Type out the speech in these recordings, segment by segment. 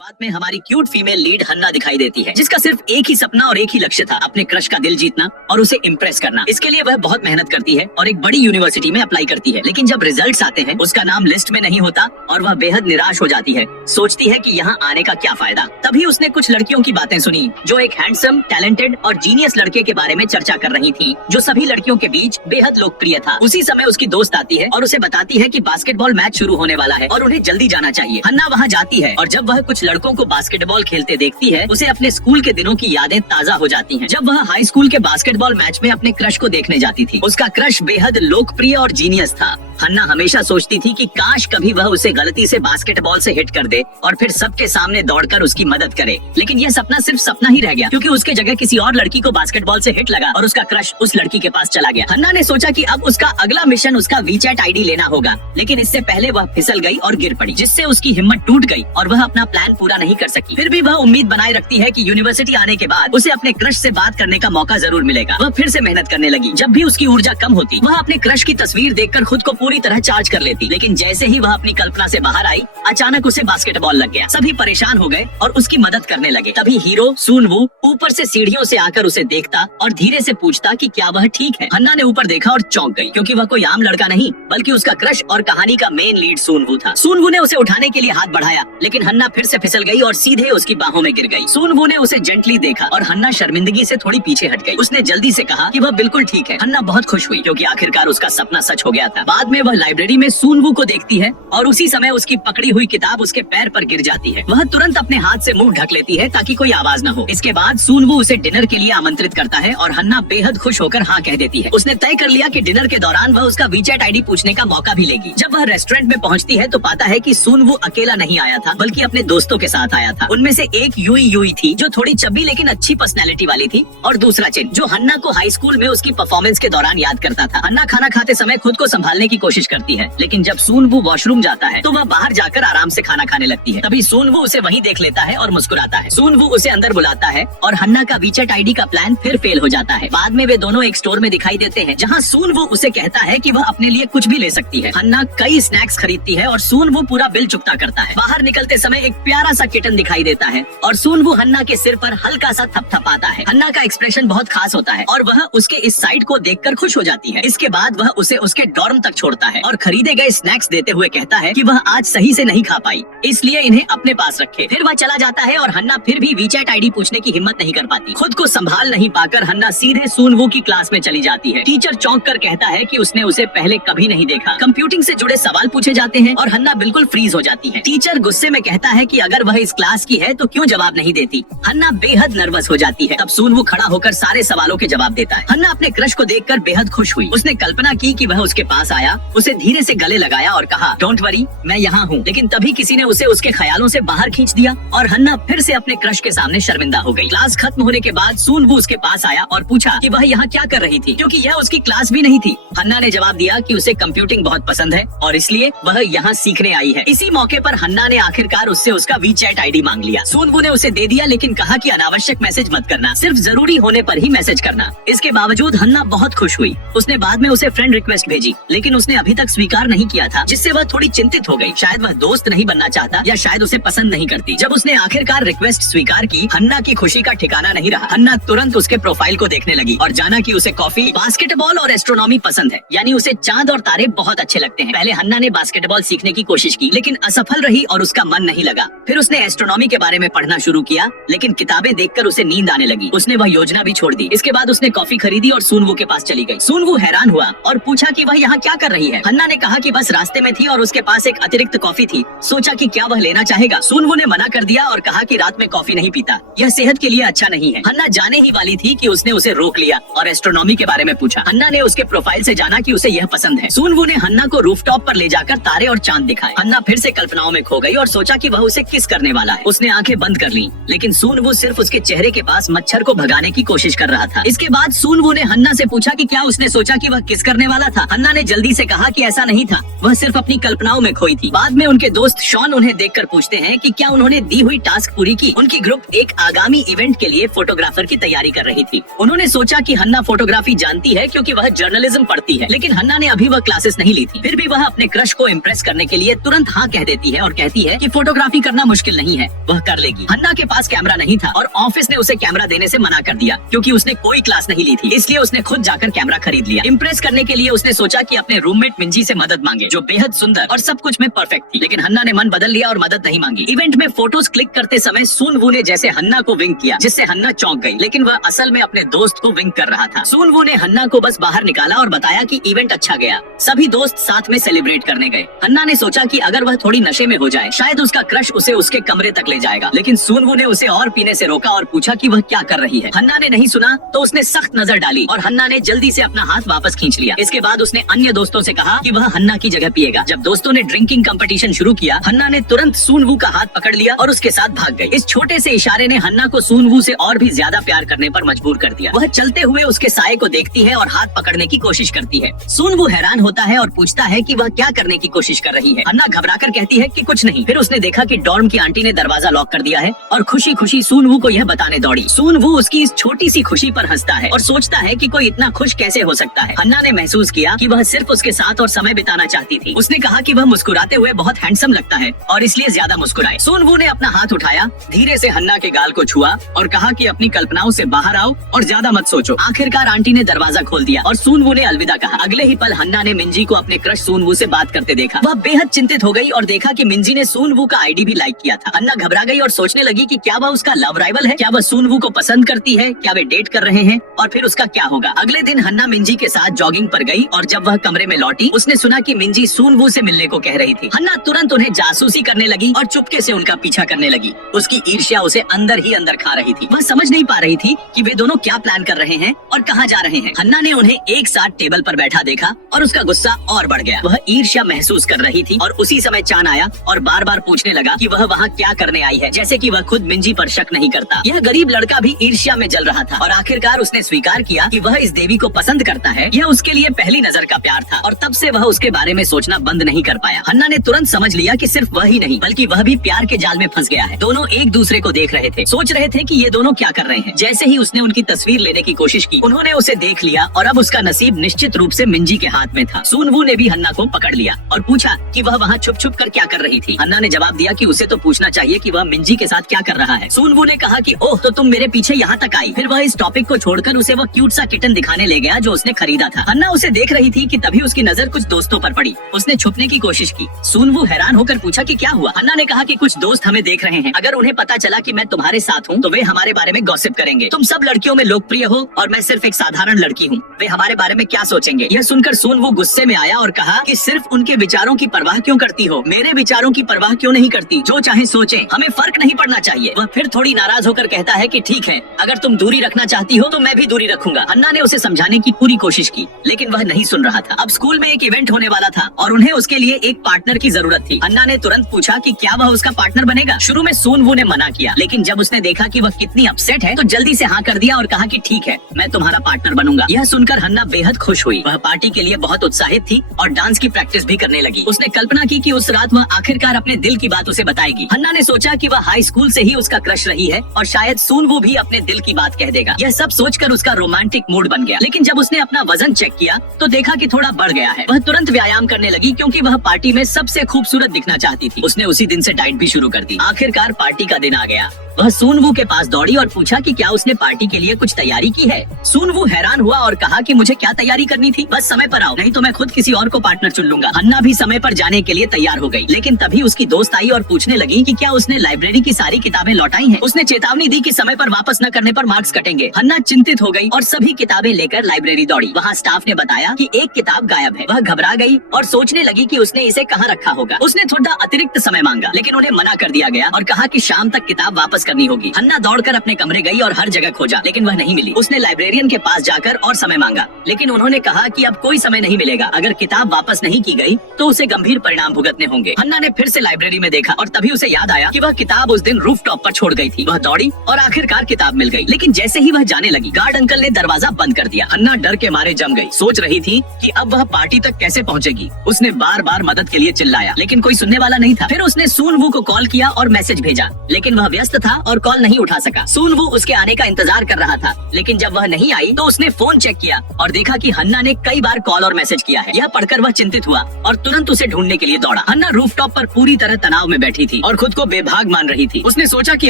बाद में हमारी क्यूट फीमेल लीड हन्ना दिखाई देती है, जिसका सिर्फ एक ही सपना और एक ही लक्ष्य था, अपने क्रश का दिल जीतना और उसे इम्प्रेस करना। इसके लिए वह बहुत मेहनत करती है और एक बड़ी यूनिवर्सिटी में अप्लाई करती है, लेकिन जब रिजल्ट्स आते हैं उसका नाम लिस्ट में नहीं होता और वह बेहद निराश हो जाती है। सोचती है कि यहाँ आने का क्या फायदा। तभी उसने कुछ लड़कियों की बातें सुनी जो एक हैंडसम, टैलेंटेड और जीनियस लड़के के बारे में चर्चा कर रही थी, जो सभी लड़कियों के बीच बेहद लोकप्रिय था। उसी समय उसकी दोस्त आती है और उसे बताती है कि बास्केटबॉल मैच शुरू होने वाला है और उन्हें जल्दी जाना चाहिए। हन्ना वहाँ जाती है और जब वह कुछ लड़कों को बास्केटबॉल खेलते देखती है, उसे अपने स्कूल के दिनों की यादें ताजा हो जाती हैं। जब वह हाई स्कूल के बास्केटबॉल मैच में अपने क्रश को देखने जाती थी। उसका क्रश बेहद लोकप्रिय और जीनियस था। हन्ना हमेशा सोचती थी कि काश कभी वह उसे गलती से बास्केटबॉल से हिट कर दे और फिर सबके सामने दौड़कर उसकी मदद करे, लेकिन यह सपना सिर्फ सपना ही रह गया, क्योंकि उसके जगह किसी और लड़की को बास्केटबॉल से हिट लगा और उसका क्रश उस लड़की के पास चला गया। हन्ना ने सोचा कि अब उसका अगला मिशन उसका वीचैट आईडी लेना होगा, लेकिन इससे पहले वह फिसल गई और गिर पड़ी, जिससे उसकी हिम्मत टूट गई और वह अपना प्लान पूरा नहीं कर सकी। फिर भी वह उम्मीद बनाए रखती है कि यूनिवर्सिटी आने के बाद उसे अपने क्रश से बात करने का मौका जरूर मिलेगा। वह फिर से मेहनत करने लगी। जब भी उसकी ऊर्जा कम होती, वह अपने क्रश की तस्वीर देखकर खुद को पूरी तरह चार्ज कर लेती, लेकिन जैसे ही वह अपनी कल्पना से बाहर आई, अचानक उसे बास्केटबॉल लग गया। सभी परेशान हो गए और उसकी मदद करने लगे। तभी हीरो सूनवू ऊपर से सीढ़ियों से आकर उसे देखता और धीरे से पूछता कि क्या वह ठीक है। हन्ना ने ऊपर देखा और चौंक गई, क्योंकि वह कोई आम लड़का नहीं बल्कि उसका क्रश और कहानी का मेन लीड सूनवू था। सूनवू ने उसे उठाने के लिए हाथ बढ़ाया, लेकिन हन्ना फिर से फिसल गई और सीधे उसकी बाहों में गिर गई। सूनवू ने उसे जेंटली देखा और हन्ना शर्मिंदगी से थोड़ी पीछे हट गई। उसने जल्दी से कहा कि वह बिल्कुल ठीक है। हन्ना बहुत खुश हुई, क्योंकि आखिरकार उसका सपना सच हो गया था। बाद में वह लाइब्रेरी में सूनवू को देखती है और उसी समय उसकी पकड़ी हुई किताब उसके पैर पर गिर जाती है। वह तुरंत अपने हाथ से मुंह ढक लेती है ताकि कोई आवाज न हो। इसके बाद सूनवू उसे डिनर के लिए आमंत्रित करता है और हन्ना बेहद खुश होकर हाँ कह देती है। उसने तय कर लिया कि डिनर के दौरान वह उसका वीचैट आईडी पूछने का मौका भी लेगी। जब वह रेस्टोरेंट में पहुंचती है तो पाता है कि सूनवू अकेला नहीं आया था, बल्कि अपने दोस्तों के साथ आया था। उनमें से एक यूई थी, जो थोड़ी चब्बी लेकिन अच्छी पर्सनैलिटी वाली थी, और दूसरा चिन, जो हन्ना को हाई स्कूल में उसकी परफॉर्मेंस के दौरान याद करता था। हन्ना खाना खाते समय खुद को संभालने की कोशिश करती है, लेकिन जब सूनवू वॉशरूम जाता है तो वह बाहर जाकर आराम से खाना खाने लगती है। तभी सूनवू उसे वहीं देख लेता है और मुस्कुराता है। सूनवू उसे अंदर बुलाता है और हन्ना का वीचैट आईडी का प्लान फिर फेल हो जाता है। बाद में वे दोनों एक स्टोर में दिखाई देते हैं, जहाँ सूनवू उसे कहता है कि वह अपने लिए कुछ भी ले सकती है। हन्ना कई स्नैक्स खरीदती है और सूनवू पूरा बिल चुकता करता है। बाहर निकलते समय एक प्यारा सा किटन दिखाई देता है और सूनवू हन्ना के सिर पर हल्का सा थपथपाता है। हन्ना का एक्सप्रेशन बहुत खास होता है और वह उसके इस साइड को देखकर खुश हो जाती है। इसके बाद वह उसे उसके डॉर्म तक छोड़ता है और खरीदे गए स्नैक्स देते हुए कहता है कि वह आज सही से नहीं खा पाई, इसलिए इन्हें अपने पास रखे। फिर वह चला जाता है और हन्ना फिर भी वीचैट आईडी पूछने की हिम्मत नहीं कर पाती। खुद को संभाल नहीं पाकर हन्ना सीधे सूनवू की क्लास में चली जाती है। टीचर चौंक कर कहता है कि उसने उसे पहले कभी नहीं देखा। कंप्यूटिंग से जुड़े सवाल पूछे जाते हैं और हन्ना बिल्कुल फ्रीज हो जाती है। टीचर गुस्से में कहता है कि अगर वह इस क्लास की है तो क्यों जवाब नहीं देती। हन्ना बेहद नर्वस हो जाती है। तब सूनवू खड़ा होकर सारे सवालों के जवाब देता है। हन्ना अपने क्रश को देखकर बेहद खुश हुई। उसने कल्पना की कि वह उसके पास आया, उसे धीरे से गले लगाया और कहा, डोंट वरी, मैं यहाँ हूँ। लेकिन तभी किसी ने उसे उसके ख्यालों से बाहर खींच दिया और हन्ना फिर से अपने क्रश के सामने शर्मिंदा हो गई। क्लास खत्म होने के बाद सूनवू उसके पास आया और पूछा कि वह यहाँ क्या कर रही थी, क्योंकि यह उसकी क्लास भी नहीं थी। हन्ना ने जवाब दिया कि उसे कंप्यूटिंग बहुत पसंद है और इसलिए वह यहाँ सीखने आई है। इसी मौके पर हन्ना ने आखिरकार उससे उसका वीचैट आईडी मांग लिया। सूनवू ने उसे दे दिया, लेकिन कहा कि अनावश्यक मैसेज मत करना, सिर्फ जरूरी होने पर ही मैसेज करना। इसके बावजूद हन्ना बहुत खुश हुई। उसने बाद में उसे फ्रेंड रिक्वेस्ट भेजी, लेकिन उसने अभी तक स्वीकार नहीं किया था, जिससे वह थोड़ी चिंतित हो गई। शायद वह दोस्त नहीं बनना चाहता या शायद उसे पसंद नहीं करती। जब उसने आखिरकार रिक्वेस्ट स्वीकार की, हन्ना की खुशी का ठिकाना नहीं रहा। हन्ना तुरंत उसके प्रोफाइल को देखने लगी और जाना कि उसे कॉफी, बास्केटबॉल और एस्ट्रोनॉमी पसंद है, यानी उसे चांद और तारे बहुत अच्छे लगते हैं। पहले हन्ना ने बास्केटबॉल सीखने की कोशिश की, लेकिन असफल रही और उसका मन नहीं लगा। फिर उसने एस्ट्रोनॉमी के बारे में पढ़ना शुरू किया, लेकिन किताबें देखकर उसे नींद आने लगी। उसने वह योजना भी छोड़ दी। इसके बाद उसने कॉफी खरीदी और सूनवू के पास चली गई। सूनवू हैरान हुआ और पूछा कि वह यहाँ क्या कर रही है। हन्ना ने कहा कि बस रास्ते में थी और उसके पास एक अतिरिक्त कॉफी थी, सोचा कि क्या वह लेना चाहेगा। सूनवू ने मना कर दिया और कहा कि रात में कॉफी नहीं पीता, यह सेहत के लिए अच्छा नहीं है। हन्ना जाने ही वाली थी कि उसने उसे रोक लिया और एस्ट्रोनॉमी के बारे में पूछा। हन्ना ने उसके प्रोफाइल से जाना कि उसे यह पसंद है। सूनवू ने हन्ना को रूफटॉप पर ले जाकर तारे और चांद दिखाए। हन्ना फिर से कल्पनाओं में खो गई और सोचा कि वह उसे किस करने वाला है। उसने आंखें बंद कर ली, लेकिन सूनवू सिर्फ उसके चेहरे के पास मच्छर को भगाने की कोशिश कर रहा था। इसके बाद सूनवू ने हन्ना से पूछा कि क्या उसने सोचा कि वह किस करने वाला था। हन्ना ने जल्दी से कहा कि ऐसा नहीं था, वह सिर्फ अपनी कल्पनाओं में खोई थी। बाद में उनके दोस्त शॉन उन्हें देखकर पूछते हैं कि क्या उन्होंने दी हुई टास्क पूरी की। उनकी ग्रुप एक आगामी इवेंट के लिए फोटोग्राफर की तैयारी कर रही थी। उन्होंने सोचा कि हन्ना फोटोग्राफी जानती है क्योंकि वह जर्नलिज्म पढ़ती है, लेकिन हन्ना ने अभी वह क्लासेस नहीं ली थी। फिर भी वह अपने क्रश को इम्प्रेस करने के लिए तुरंत हाँ कह देती है और कहती है कि फोटोग्राफी करना मुश्किल नहीं है, वह कर लेगी। हन्ना के पास कैमरा नहीं था और ऑफिस ने उसे कैमरा देने से मना कर दिया क्योंकि उसने कोई क्लास नहीं ली थी, इसलिए उसने खुद जाकर कैमरा खरीद लिया। इम्प्रेस करने के लिए उसने सोचा कि अपने रूममेट मिंजी से मदद मांगे, जो बेहद सुंदर और सब कुछ में परफेक्ट थी। लेकिन हन्ना ने मन बदल लिया और मदद नहीं मांगी। इवेंट में फोटोज क्लिक करते समय सून वू ने जैसे हन्ना को विंक किया, जिससे हन्ना चौंक गई, लेकिन वह असल में अपने दोस्त को विंक कर रहा था। सून वू ने हन्ना को बस बाहर निकाला और बताया कि इवेंट अच्छा गया। सभी दोस्त साथ में सेलिब्रेट करने गए। हन्ना ने सोचा कि अगर वह थोड़ी नशे में हो जाए शायद उसका क्रश उसे उसके कमरे तक ले जाएगा, लेकिन सून वू ने उसे और पीने से रोका और पूछा कि वह क्या कर रही है। हन्ना ने नहीं सुना तो उसने सख्त नजर डाली और हन्ना ने जल्दी से अपना हाथ वापस खींच लिया। इसके बाद उसने अन्य दोस्तों से कहा कि वह हन्ना की जगह पिएगा। जब दोस्तों ने ड्रिंकिंग कंपटीशन शुरू किया, हन्ना ने तुरंत सून वू का हाथ पकड़ लिया और उसके साथ भाग गई। इस छोटे से इशारे ने हन्ना को सून वू से और भी ज्यादा प्यार करने पर मजबूर कर दिया। वह चलते हुए उसके साये को देखती है और हाथ पकड़ने की कोशिश करती है। सून वू हैरान होता है और पूछता है कि वह क्या करने की कोशिश कर रही है। हन्ना घबराकर कहती है कि कुछ नहीं। फिर उसने देखा कि डॉर्म की आंटी ने दरवाजा लॉक कर दिया है और खुशी खुशी सून वू को यह बताने दौड़ी। सून वू उसकी इस छोटी सी खुशी पर हंसता है और सोचता है कि कोई इतना खुश कैसे हो सकता है। हन्ना ने महसूस किया कि वह सिर्फ उसके साथ और समय बिताना चाहती थी। उसने कहा कि वह मुस्कुराते हुए बहुत हैंडसम लगता है और इसलिए ज्यादा मुस्कुराए। सून वू ने अपना हाथ उठाया, धीरे से हन्ना के गाल को छुआ और कहा कि अपनी कल्पनाओं से बाहर आओ और ज्यादा मत सोचो। आखिरकार आंटी ने दरवाजा खोल दिया और सून वू ने अलविदा कहा। अगले ही पल हन्ना ने मिंजी को अपने क्रश सून वू से बात करते देखा। वह बेहद चिंतित हो गई और देखा कि मिंजी ने सून वू का आईडी भी लाइक किया था। हन्ना घबरा गई और सोचने लगी कि क्या वह उसका लव राइवल है, क्या वह सून वू को पसंद करती है, क्या वे डेट कर रहे हैं और फिर उसका क्या होगा। अगले दिन हन्ना मिंजी के साथ जॉगिंग पर गई और जब वह कमरे में लौटी उसने सुना कि मिंजी सून वू से मिलने को कह रही थी। हन्ना तुरंत उन्हें जासूसी करने लगी और चुपके से उनका पीछा करने लगी। उसकी ईर्ष्या उसे अंदर ही अंदर खा रही थी। वह समझ नहीं पा रही थी कि वे दोनों क्या प्लान कर रहे हैं और कहाँ जा रहे हैं। हन्ना ने उन्हें एक साथ टेबल पर बैठा देखा और उसका गुस्सा और बढ़ गया। वह ईर्ष्या महसूस कर रही थी और उसी समय चान आया और बार बार पूछने लगा कि वह वहाँ क्या करने आई है, जैसे कि वह खुद मिंजी पर शक नहीं करता। यह गरीब लड़का भी ईर्ष्या में जल रहा था और आखिरकार उसने स्वीकार किया कि वह इस देवी को पसंद करता है। यह उसके लिए पहली नजर का प्यार था और तब से वह उसके बारे में सोचना बंद नहीं कर पाया। हन्ना ने तुरंत समझ लिया कि सिर्फ वह ही नहीं बल्कि वह भी प्यार के जाल में फंस गया है। दोनों एक दूसरे को देख रहे थे, सोच रहे थे कि ये दोनों क्या कर रहे हैं। जैसे ही उसने उनकी तस्वीर लेने की कोशिश की, उन्होंने उसे देख लिया और अब उसका नसीब निश्चित रूप से मिंजी के हाथ में था। सून वू ने भी हन्ना को पकड़ लिया और पूछा कि वह वहाँ छुप छुप कर क्या कर रही थी। हन्ना ने जवाब दिया कि उसे तो पूछना चाहिए कि वह मिंजी के साथ क्या कर रहा है। सून वू ने कहा कि ओह, तो तुम मेरे पीछे यहाँ तक आई। फिर वह इस टॉपिक को छोड़कर उसे वह क्यूट सा किटन दिखाने ले गया जो उसने खरीदा था। हन्ना उसे देख रही थी कि तभी उसकी नजर कुछ दोस्तों पर पड़ी। उसने छुपने की कोशिश की। सून वू हैरान होकर पूछा कि क्या हुआ। हन्ना ने कहा कि कुछ दोस्त हमें देख रहे हैं, अगर उन्हें पता चला कि मैं तुम्हारे साथ हूँ तो वे हमारे बारे में गॉसिप करेंगे। तुम सब लड़कियों में लोकप्रिय हो और मैं सिर्फ एक साधारण लड़की हूँ, वे हमारे बारे में क्या सोचेंगे। यह सुनकर सून वू गुस्से में आया और कहा कि सिर्फ उनके विचारों की परवाह क्यों करती हो, मेरे विचारों की परवाह क्यों नहीं करती। जो चाहे सोचें, हमें फर्क नहीं पड़ना चाहिए। वह फिर थोड़ी नाराज होकर कहता है कि ठीक है, अगर तुम दूरी रखना चाहती हो तो मैं भी दूरी रखूंगा। हन्ना ने उसे समझाने की पूरी कोशिश की लेकिन वह नहीं सुन रहा था। अब स्कूल में एक इवेंट होने वाला था और उन्हें उसके लिए एक पार्टनर की जरूरत थी। हन्ना ने तुरंत पूछा कि क्या वह उसका पार्टनर बनेगा। शुरू में सून वू ने मना किया, लेकिन जब उसने देखा कि वह कितनी अपसेट है तो जल्दी से हाँ कर दिया और कहा कि ठीक है, मैं तुम्हारा पार्टनर बनूंगा। यह सुनकर हन्ना बेहद खुश हुई। वह पार्टी के लिए बहुत उत्साहित थी और डांस की प्रैक्टिस भी करने लगी। उसने कल्पना की कि उस रात वह आखिरकार अपने दिल की बात उसे बताएगी। हन्ना ने सोचा कि वह हाई स्कूल से ही उसका क्रश रही है और शायद सून वू भी अपने दिल की बात कह देगा। यह सब सोचकर उसका रोमांटिक मूड बन गया। लेकिन जब उसने अपना वजन चेक किया तो देखा कि थोड़ा बढ़ गया है। वह तुरंत व्यायाम करने लगी क्योंकि वह पार्टी में सबसे खूबसूरत दिखना चाहती थी। उसने उसी दिन से डाइट भी शुरू कर दी। आखिरकार पार्टी का दिन आ गया। वह सून वू के पास दौड़ी और पूछा कि क्या उसने पार्टी के लिए कुछ तैयारी की है। सून वू हैरान हुआ और कहा कि मुझे क्या तैयारी करनी थी, बस समय पर आओ, नहीं तो मैं खुद किसी और को पार्टनर चुन लूंगा। हन्ना भी समय पर जाने के लिए तैयार हो गई, लेकिन तभी उसकी दोस्त आई और पूछने लगी कि क्या उसने लाइब्रेरी की सारी किताबें लौटाई हैं। उसने चेतावनी दी कि समय पर वापस न करने पर मार्क्स कटेंगे। हन्ना चिंतित हो गई और सभी किताबें लेकर लाइब्रेरी दौड़ी। वहाँ स्टाफ ने बताया कि एक किताब गायब है। वह घबरा गई और सोचने लगी कि उसने इसे कहाँ रखा होगा। उसने थोड़ा अतिरिक्त समय मांगा लेकिन उन्हें मना कर दिया गया और कहा कि शाम तक किताब वापस करनी होगी। हन्ना दौड़कर अपने कमरे गई और हर जगह खोजा लेकिन वह नहीं मिली। उसने लाइब्रेरियन के पास जाकर और समय मांगा लेकिन उन्होंने कहा कि अब कोई समय नहीं मिलेगा। अगर किताब वापस नहीं की गई तो उसे गंभीर परिणाम भुगतने होंगे। हन्ना ने फिर से लाइब्रेरी में देखा और तभी उसे याद आया कि वह किताब उस दिन रूफ टॉप पर छोड़ गई थी। वह दौड़ी और आखिरकार किताब मिल गई, लेकिन जैसे ही वह जाने लगी गार्ड अंकल ने दरवाजा बंद कर दिया। हन्ना डर के मारे जम गई। सोच रही थी कि अब वह पार्टी तक कैसे पहुँचेगी। उसने बार बार मदद के लिए चिल्लाया लेकिन कोई सुनने वाला नहीं था। फिर उसने सून वू को कॉल किया और मैसेज भेजा लेकिन वह व्यस्त था और कॉल नहीं उठा सका। सून वू उसके आने का इंतजार कर रहा था लेकिन जब वह नहीं आई तो उसने फोन चेक किया और देखा कि हन्ना ने कई बार कॉल और मैसेज किया है। यह पढ़कर वह चिंतित हुआ और तुरंत उसे ढूंढने के लिए दौड़ा। हन्ना रूफटॉप पर पूरी तरह तनाव में बैठी थी। थी और खुद को बेभाग मान रही थी। उसने सोचा कि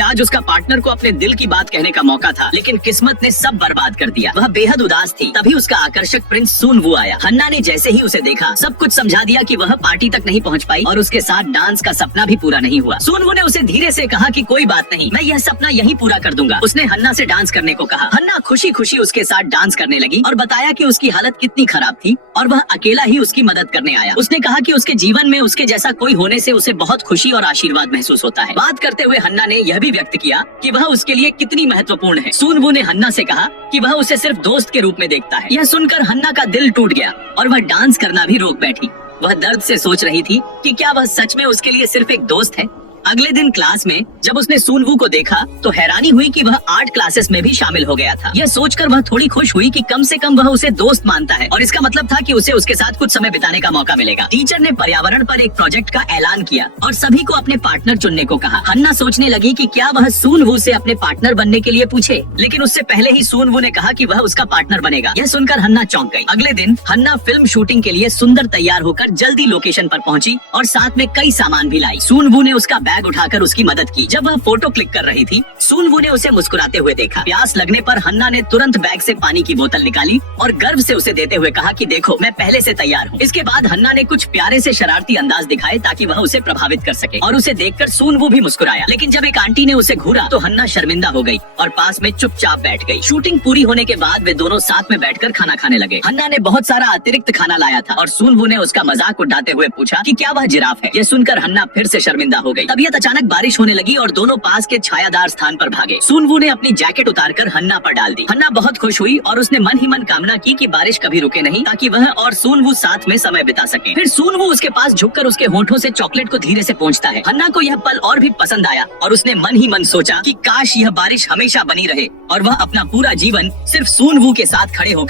आज उसका पार्टनर को अपने दिल की बात कहने का मौका था, लेकिन किस्मत ने सब बर्बाद कर दिया। वह बेहद उदास थी। तभी उसका आकर्षक प्रिंस सून वू आया। हन्ना ने जैसे ही उसे देखा सब कुछ समझा दिया कि वह पार्टी तक नहीं पहुंच पाई और उसके साथ डांस का सपना भी पूरा नहीं हुआ। सून वू ने उसे धीरे से कहा कि कोई बात नहीं, मैं यह सपना यही पूरा कर दूंगा। उसने हन्ना से डांस करने को कहा। हन्ना खुशी खुशी उसके साथ डांस करने लगी और बताया कि उसकी हालत कितनी खराब थी और वह अकेला ही उसकी मदद करने आया। उसने कहा कि उसके जीवन में उसके जैसा कोई होने से उसे बहुत खुशी और आशीर्वाद महसूस होता है। बात करते हुए हन्ना ने यह भी व्यक्त किया कि वह उसके लिए कितनी महत्वपूर्ण है। सून वू ने हन्ना से कहा कि वह उसे सिर्फ दोस्त के रूप में देखता है। यह सुनकर हन्ना का दिल टूट गया और वह डांस करना भी रोक बैठी। वह दर्द से सोच रही थी कि क्या वह सच में उसके लिए सिर्फ एक दोस्त है। अगले दिन क्लास में जब उसने सून वू को देखा तो हैरानी हुई कि वह आर्ट क्लासेस में भी शामिल हो गया था। यह सोचकर वह थोड़ी खुश हुई कि कम से कम वह उसे दोस्त मानता है और इसका मतलब था कि उसे उसके साथ कुछ समय बिताने का मौका मिलेगा। टीचर ने पर्यावरण पर एक प्रोजेक्ट का ऐलान किया और सभी को अपने पार्टनर चुनने को कहा। हन्ना सोचने लगी कि क्या वह सून वू से अपने पार्टनर बनने के लिए पूछे, लेकिन उससे पहले ही सून वू ने कहा कि वह उसका पार्टनर बनेगा। यह सुनकर हन्ना चौंक गई। अगले दिन हन्ना फिल्म शूटिंग के लिए सुंदर तैयार होकर जल्दी लोकेशन पर पहुंची और साथ में कई सामान भी लाई। सून वू ने उसका बैग उठाकर उसकी मदद की। जब वह फोटो क्लिक कर रही थी, सून वू ने उसे मुस्कुराते हुए देखा। प्यास लगने पर हन्ना ने तुरंत बैग से पानी की बोतल निकाली और गर्व से उसे देते हुए कहा कि देखो मैं पहले से तैयार हूँ। इसके बाद हन्ना ने कुछ प्यारे से शरारती अंदाज दिखाए ताकि वह उसे प्रभावित कर सके और उसे देखकर सून वू भी मुस्कुराया। लेकिन जब एक आंटी ने उसे घूरा तो हन्ना शर्मिंदा हो गई और पास में चुपचाप बैठ गई। शूटिंग पूरी होने के बाद वे दोनों साथ में बैठकर खाना खाने लगे। हन्ना ने बहुत सारा अतिरिक्त खाना लाया था और सून वू ने उसका मजाक उड़ाते हुए पूछा कि क्या वह जिराफ है। यह सुनकर हन्ना फिर से शर्मिंदा हो गई। तबीयत अचानक बारिश होने लगी और दोनों पास के छायादार स्थान पर भागे। सून वू ने अपनी जैकेट उतारकर हन्ना पर डाल दी। हन्ना बहुत खुश हुई और उसने मन ही मन कामना की कि बारिश कभी रुके नहीं ताकि वह और सून वू साथ में समय बिता सकें। फिर सून वू उसके पास झुककर उसके होठों से चॉकलेट को धीरे से पोंछता है। हन्ना को यह पल और भी पसंद आया और उसने मन ही मन सोचा कि काश यह बारिश हमेशा बनी रहे और वह अपना पूरा जीवन सिर्फ सून वू के साथ खड़े होकर